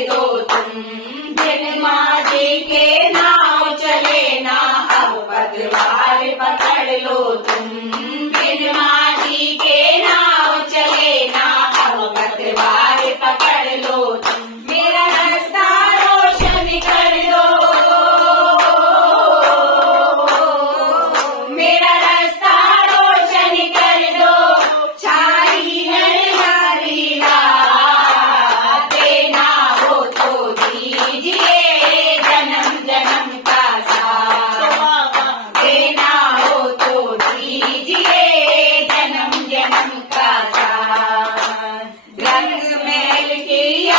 दो तुम। बिन माटी के नाव चले ना, अब पतवार पकड़ लो तुम। बिन माटी के नाव चले ना, अब पतवार पकड़ लो तुम। मेरा रास्ता रोशन कर दो, मेरा रास्ता रोशन कर दो। छाई हरियाली रात, देना हो तो दीजिए जन्म जन्म का साथ। देना हो तो दीजिए जन्म जन्म का साथ। रंग महल की